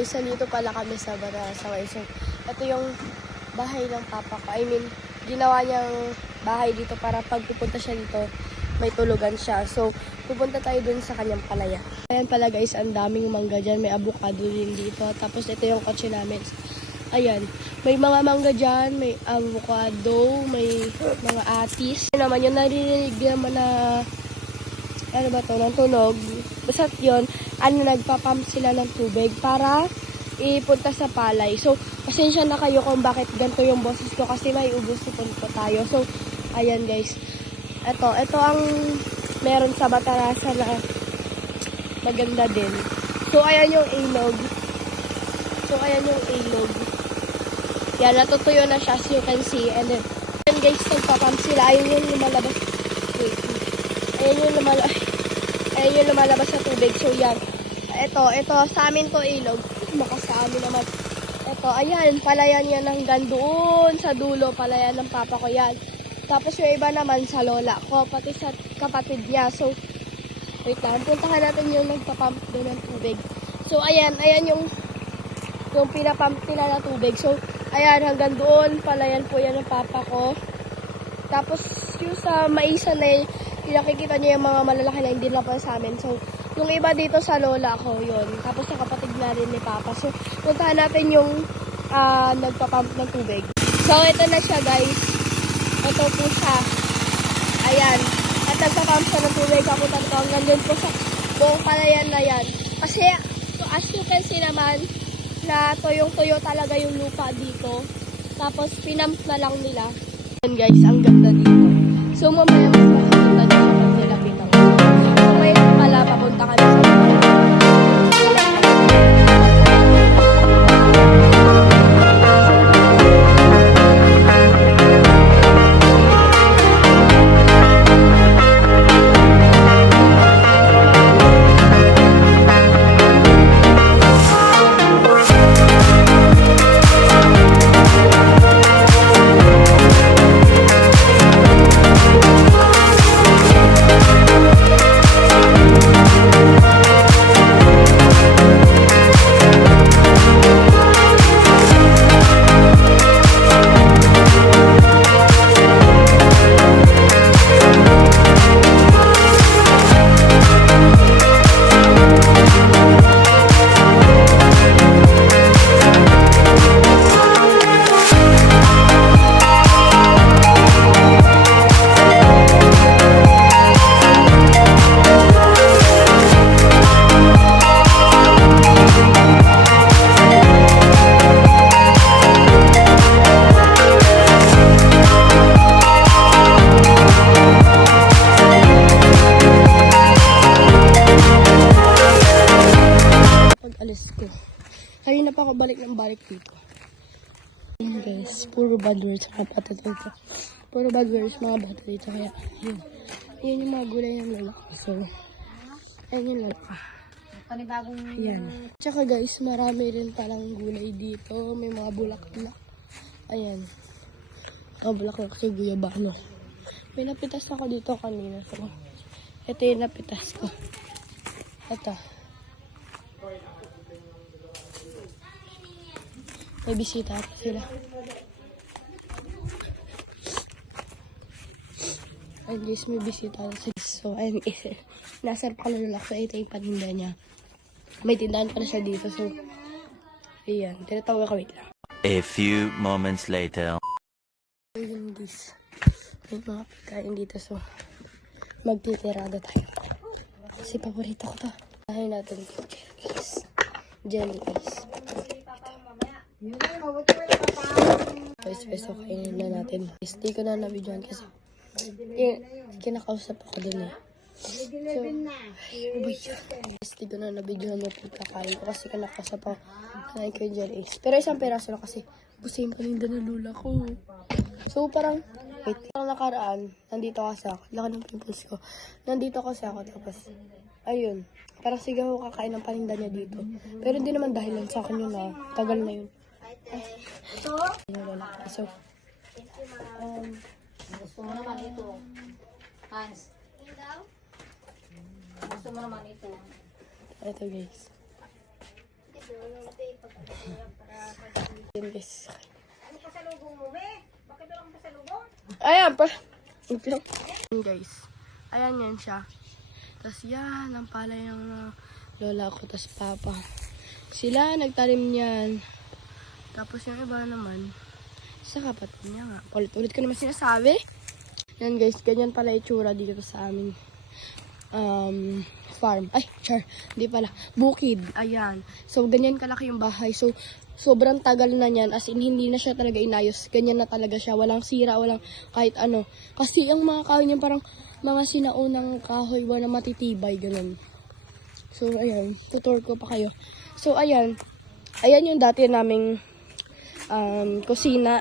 guys, nandito pala kami sa Barasaw. So, ito yung bahay ng papa ko. I mean, ginawa niyang bahay dito para pag pupunta siya dito, may tulugan siya. So, pupunta tayo dun sa kanyang palaya. Ayan pala guys, ang daming mangga dyan. May avocado din dito. Tapos ito yung kotse namin. Ayan, may mga mangga dyan, may avocado, may mga atis. Ayan naman, yung naririnig naman na, ano ba to, ng tunog. Basta yun, nagpapump sila ng tubig para ipunta sa palay. So, pasensya na kayo kung bakit ganito yung boses ko kasi may ubos-upon po tayo. So, ayan guys. Ito ang meron sa Batarasa na maganda din. So, ayan yung ilog. Yan, natutuyo na siya as you can see. And then, ayan guys, nagpapump sila. Ayun yung lumalabas. Wait. Ayan yung lumalabas sa tubig. So, yan. Ito, sa amin to ilog. Baka sa amin naman. Ayan, palayan yan hanggang doon sa dulo. Palayan ng papa ko yan. Tapos yung iba naman sa lola ko, pati sa kapatid niya. So, wait lang. Puntahan natin yung nagpapump doon ng tubig. So, ayan yung pinapump nila ng tubig. So, ayan, hanggang doon. Palayan po yan ng papa ko. Tapos, yung sa maisan na nakikita niyo yung mga malalaki na hindi lang pa sa amin. So, yung iba dito sa lola ko, yun. Tapos sa kapatid na rin ni papa. So, puntahan natin yung nagpapump ng tubig. So, ito na siya guys. Ito po siya. Ayan. At nagpapump siya ng tubig. Kapunta ito hanggang doon po sa buong palayan na yan. Kasi, so, as you can see naman, na tuyong-tuyo talaga yung lupa dito. Tapos, pinump na lang nila. Ayan guys, ang ganda dito. So, mamaya mas makikita nyo sa pag nilapitan ko. So, ngayon pala, papunta kami sa kanina pa ako balik dito. Ayan guys, puro bad words mga bata dito. Puro bad words mga bata dito. Kaya, yun yung mga gulay ng lola ko. So, ayan yung lola ko. Ayan. Tsaka guys, marami rin palang gulay dito. May mga bulaklak. Ayan. Mga bulaklak sa guyabano. May napitas ako dito kanina. So, ito yung napitas ko. Ito. May bisita pa sila. Ayun guys, may bisita pa sila. So, ayun guys. Nasarap ka na lalak. So, ito yung paninda niya. May tindahan pa na siya dito. So, ayan. Tinatawag ka, wait lang. A few moments later. Ayun guys. May mga pagkain dito. So, magtitirada tayo. Kasi paborito ko to. Tahin natin ito. Jelly guys. Peso kainin na natin. Hindi ko na nabidyoan kasi kinakausap ako dun eh. So, hindi ko na nabidyoan yung pagkakain ko kasi kinakausap ako. Kain ko yung jelly. Pero isang peraso lang kasi busin pa rin ng lula ko. So parang, wait, parang nakaraan, nandito kasi ako. Laki ng pimples ko. Nandito kasi ako tapos, ayun. Parang sige ako kakain ng paninda niya dito. Pero hindi naman dahilan sa akin yun na tagal na yun. So, gusto mo naman ito. Hans. Gusto mo naman ito. Ito guys. Yan guys. Ano pasalubong mo, be? Bakit wala kang pasalubong? Ayan pa. Yan guys. Ayan yan siya. Tapos yan, ang palay ng lola ko, tapos papa. Sila nagtanim niyan. Tapos yung iba naman, sa kapatid niya nga. Ulit-ulit ko naman sinasabi. Yan guys, ganyan pala itsura dito sa amin. Farm. Ay, char. Hindi pala. Bukid. Ayan. So, ganyan kalaki yung bahay. So, sobrang tagal na niyan. As in, hindi na siya talaga inayos. Ganyan na talaga siya. Walang sira, walang kahit ano. Kasi yung mga kahoy niya parang mga sinaunang kahoy na matitibay. Ganun. So, ayan. Tutor ko pa kayo. So, ayan. Ayan yung dati naming kusina.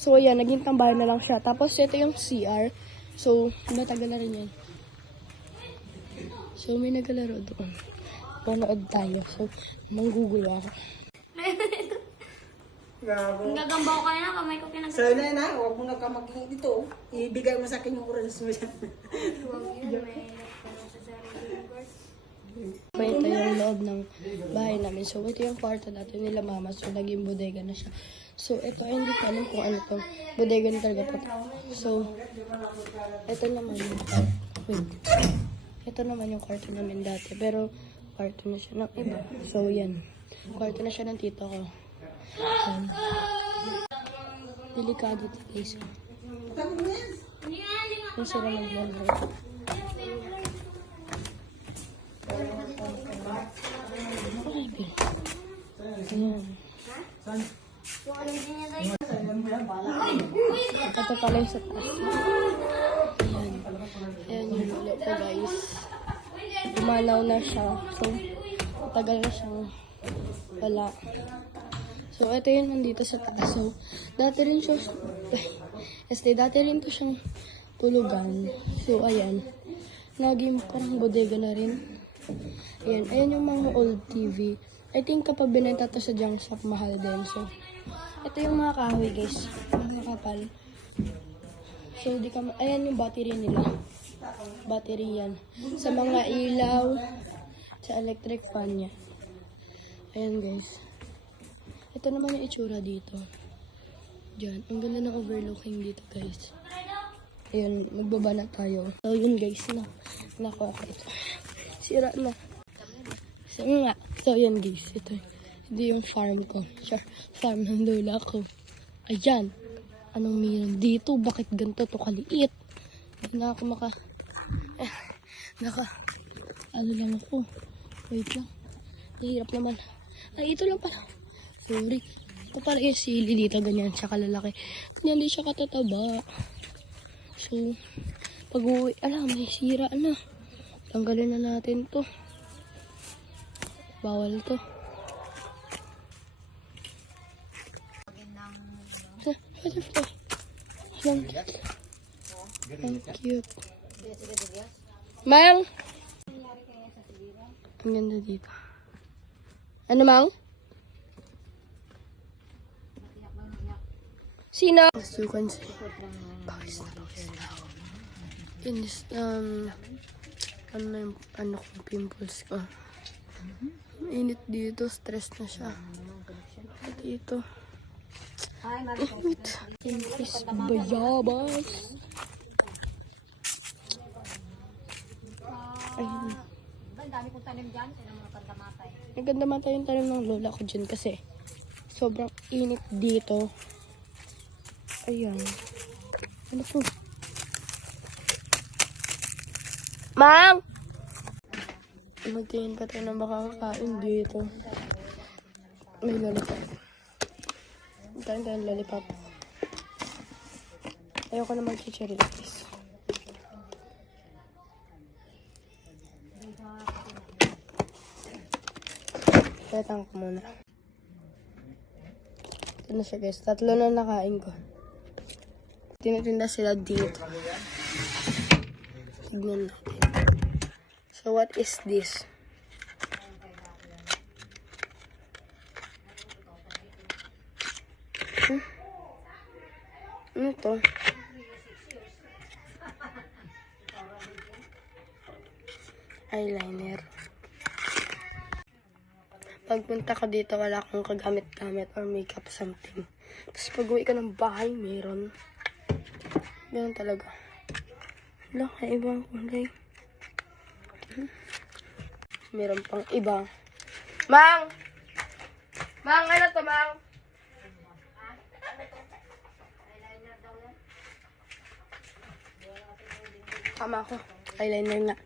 So, ayan. Naging tambahan na lang siya. Tapos, ito yung CR. So, matagal na rin yan. So, may naglalaro doon. Manood tayo. So, manggugulo ako. Gagambaw ka na, kamay ko pinag- Sana na, huwag mo na ka maging dito. Ibigay mo sa akin yung oras mo yan. Ito yung loob ng bahay namin. So, ito yung kwarto natin nila mama. So, naging bodega na siya. So, ito, hindi ko alam kung ano to. Bodega na talaga to. So, ito naman yung ito naman yung kwarto namin dati. Pero, kwarto na siya ng iba. So, yan. Kwarto na siya ng tito ko. Yan. Delikado ito, guys. Yung sila mag-blender. Ayan. Ito pala yung sa taas. Ayan. Ayan yung lolo ko, guys. Umanaw na siya. So, matagal na siyang wala. So, ito yun nandito sa taas. So, dati rin siya, dati rin to siyang tulugan. So, ayan. Naging parang bodega na rin. Ayan. Ayan yung mga old TV. I think kapag binenta to sa junk shop, mahal din. So, ito yung mga kahoy, guys. Mga kapal. So, ayan yung battery nila. Battery yan. Sa mga ilaw, sa electric fan niya. Ayan, guys. Ito naman yung itsura dito. Diyan. Ang ganda ng overlooking dito, guys. Ayan, magbaba na tayo. So, yun, guys. Nakuha ko ito. Sira na. So, nga. So, yun, guys. Ito yung farm ko. Sure. Farm ng lola ko. Ayan. Anong meron dito? Bakit ganito to kaliit? Hindi na ako ano lang ako. Wait lang. Nahirap naman. Ay, ito lang pala. Sorry. Ito pala yung sili dito. Ganyan siya kalalaki. Ganyan din siya katataba. So, pag uwi, may sira na. Tanggalin na natin to. Bawal to. Butterfly. Ang cute. Ang cute. Mang! Ang ganda dito. Ano, Mang? Sino? As you can see. Pawis na. In this, ano kong pimples ko. Mainit dito. Stress na siya. Dito. Init. Pimples. Bayabas. Ayun. Ang dami kong tanim dyan, sila mga pandamatay. Naganda mata yung tanim ng lola ko dyan kasi sobrang init dito. Ayan. Ano to? Mang! Magtingin pa tayo ng baka kakain dito. May lollipop. Magkain tayo ng lollipop. Ayoko na mag-chichirilis. Tatang ko muna. Ito na siya, guys. 3 na nakain ko. Tinitinda sila dito. Tignan natin. So, what is this? Ano to? Eyeliner. Pagpunta ko dito, wala akong kagamit-gamit or makeup something. Tapos pag uwi ka ng bahay, meron. Ganun talaga. Wala ka ibang kulay. Meron pang iba. Mang! Mang, ano to, Mang? Tama ako. Eyeliner nga.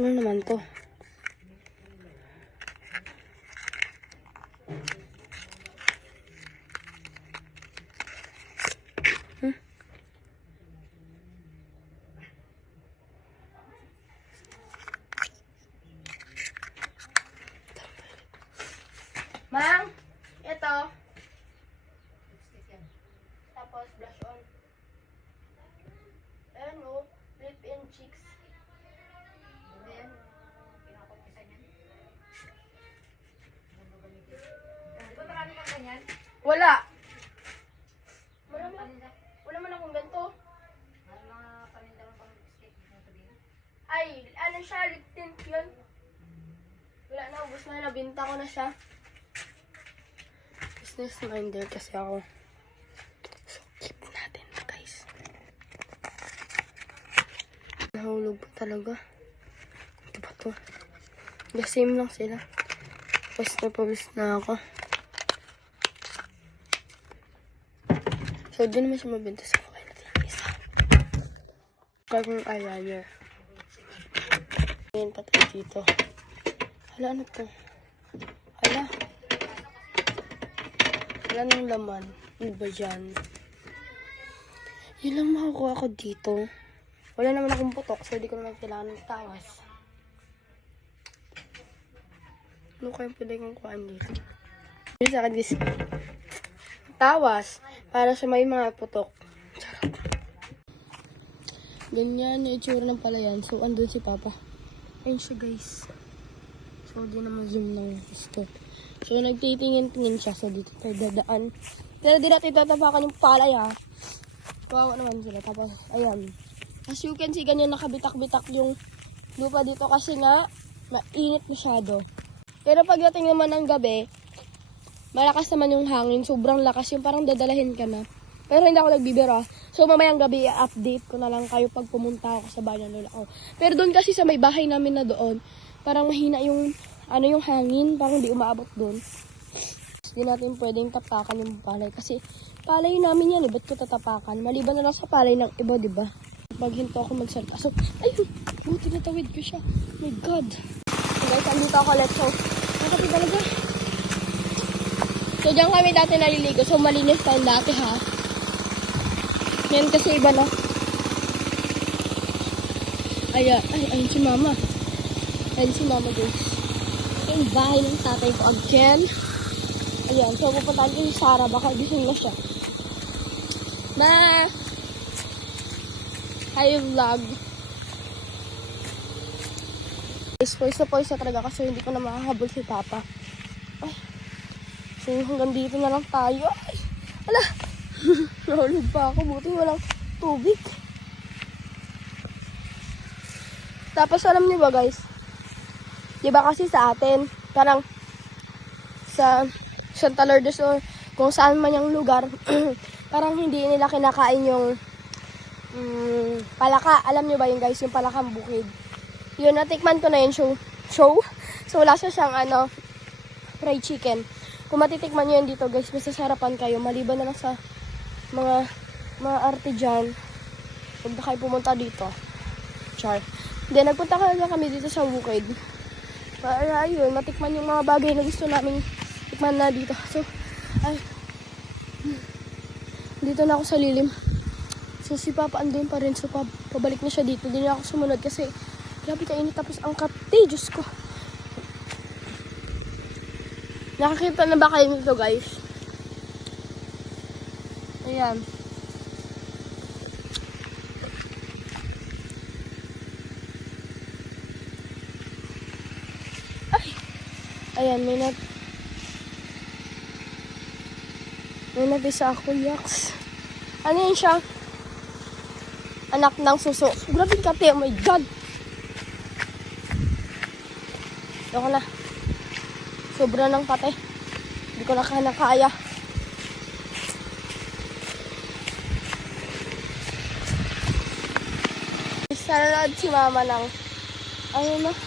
Ano naman to? Mang, ito. Tapos blush on. Ayan o, lip and cheeks. Ayan. Wala. Wala man akong ganito. Ay, ano siya, lip tint yun. Wala na, ubos na, nabinta ko na siya. Business minder kasi ako. So, keep natin to, guys. Nahulog po talaga. Ito ba to? The same lang sila. Pawis na ako. So, di naman siya mabenta sa okay natin yung isa. Bagong eyeliner. Ayan pa tayo dito. Hala, ano to? Hala. Wala nang laman. Ano ba dyan? Yun lang makukuha ko dito. Wala naman akong putok, so di ko naman kailangan ng tawas. Ano kayong pwede kong kuhaan dito? Yun sa akin, this tawas. Para sa may mga putok. Charot. Ganyan yung itsura ng palayan. So, andun si Papa. Ayun siya, guys. So, di naman zoom lang gusto. So, nagtitingin-tingin siya. So, dito tayo dadaan. Pero di natin tatapakan yung palay, ha. Kawawa naman sila. Tapos, ayan. As you can see, ganyan nakabitak-bitak yung lupa dito kasi nga, mainit masyado. Pero pagdating naman ng gabi, malakas naman yung hangin. Sobrang lakas yung parang dadalahin ka na. Pero hindi ako nagbibiro. So, mamayang gabi, update ko na lang kayo pag pumunta ako sa bahay ng lola ko. Pero doon kasi sa may bahay namin na doon, parang mahina yung yung hangin, parang di umaabot doon. Hindi natin pwedeng tapakan yung palay kasi palay namin yan, ba't ko tatapakan? Maliban na lang sa palay ng iba, di ba? Paghinto ako magsalita. So, ayun, buti natawid ko siya. Oh my God. So guys, andito ako ulit. So, nakati talaga. So, diyan kami dati naliligo. So, malinis tayo dati, ha? Yan kasi iba na. Ayun si Mama. Ayun si Mama, guys. Yung bahay ng tatay ko again. Ayan, so pupuntahan ko si Sarah. Baka gising na siya. Hi vlog. Guys, poise talaga kasi hindi ko na makahabol si Papa. Ay. So hanggang dito na lang tayo. Ay. Ala. Nahulog pa ako. Buti walang tubig. Tapos alam niyo ba, guys? Diba kasi sa atin, parang sa Santa Lourdes o kung saan man yung lugar, parang hindi nila kinakain yung palaka. Alam nyo ba yun, guys, yung palakang bukid? Yun, natikman ko na yun, show. So, wala siya siyang, fried chicken. Kung matitikman nyo yun dito, guys, masasarapan kayo. Maliban na lang sa mga arte dyan. Huwag na kayo pumunta dito. Char. Then, nagpunta kami dito sa bukid. Para yun, matikman yung mga bagay na gusto namin tikman na dito. So, dito na ako sa lilim. So, si Papa andun pa rin. So, pabalik na siya dito. Hindi na ako sumunod kasi grabe kainit. Tapos ang kate, Diyos ko. Nakakita na ba kayo nito, guys? Ayan. Ayan, may nabisa ako, yaks. Ano yun siya? Anak ng suso. Grabe kate, oh my God. Ayoko na. Sobra ng pate. Hindi ko na kaya. Nanonood si mama ng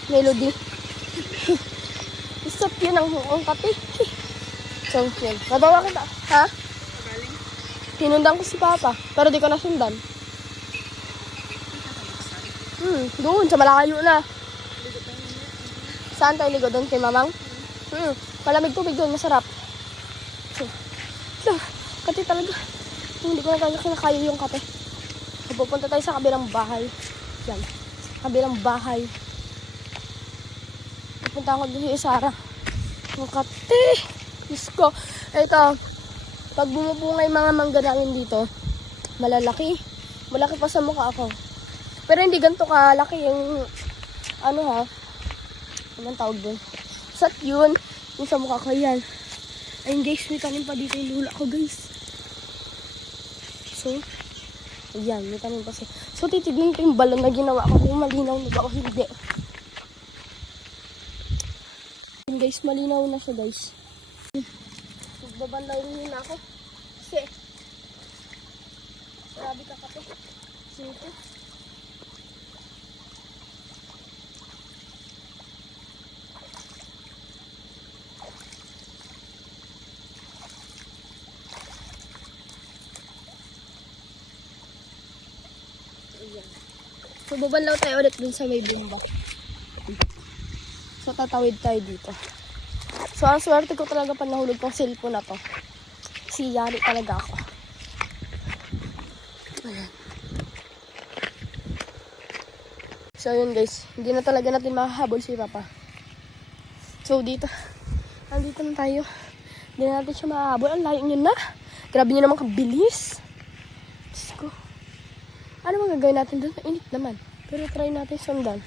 melody. Isap yun ang kape. So, yun. Natawa kita. Ha? Sinundan ko si papa. Pero di ko nasundan. Doon. Sa malayo na. Saan tayo ligo? Doon kay mamang? Malamig tubig doon. Masarap. Kati talaga. Hindi ko na talaga kinakaya yung kape. Pupunta tayo sa kabilang bahay. Yan. Kabilang bahay. Pupunta ako dito sa Sara. Ang kate. Diyos ko. Ito. Pag bumubungay mga mangga namin dito, malalaki. Malaki pa sa mukha ako. Pero hindi ganito kalaki yung anong tawag doon? Sat yun. Yung sa mukha ko yan. Ayun guys, may tanim pa dito yung lula ko guys. So, ayan, may tanim pa siya. So, titignan ko yung balon na ginawa ko kung malinaw na ba o hindi. Ayan guys, malinaw na siya guys. Magbabandaw rin na ako. Kasi, grabe ka kape. Sito. So, babanlaw tayo ulit dun sa may bumba. So, tatawid tayo dito. So, ang swerte ko talaga pa nahulog kong cellphone na to. Kasi yari talaga ako. Ayan. So, yun guys. Hindi na talaga natin makahabol si Papa. So, dito. Nandito na tayo. Hindi na natin siya makahabol. Ang layo nyo na. Grabe nyo naman kabilis. Diyos ko. Ano mga gagawin natin doon? Mainit naman. Pero try natin sundan.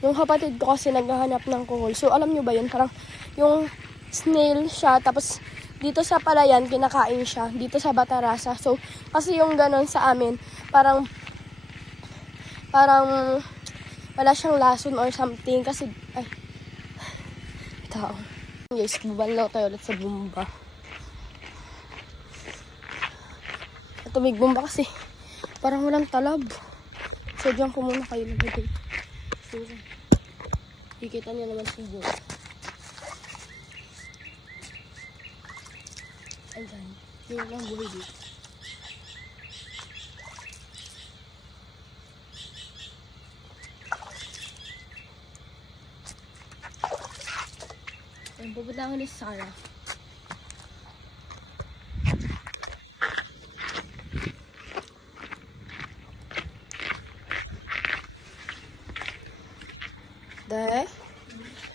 Yung kapatid ko kasi naghahanap ng kuhol. So, alam nyo ba yun? Parang yung snail siya. Tapos, dito sa Palayan, kinakain siya. Dito sa Batarasa. So, kasi yung ganon sa amin, parang wala siyang lason or something. Kasi, tao. Guys, bubanlaw tayo ulit sa bumba. Tumig bumba kasi. Parang walang talab. So, diyan ko muna kayo nagagay. So, kikita niyo naman si Bo. Ayan. Yung lang buhay dito. Ayan, pupunta ako ni Sarah.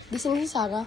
Gising si Sarah.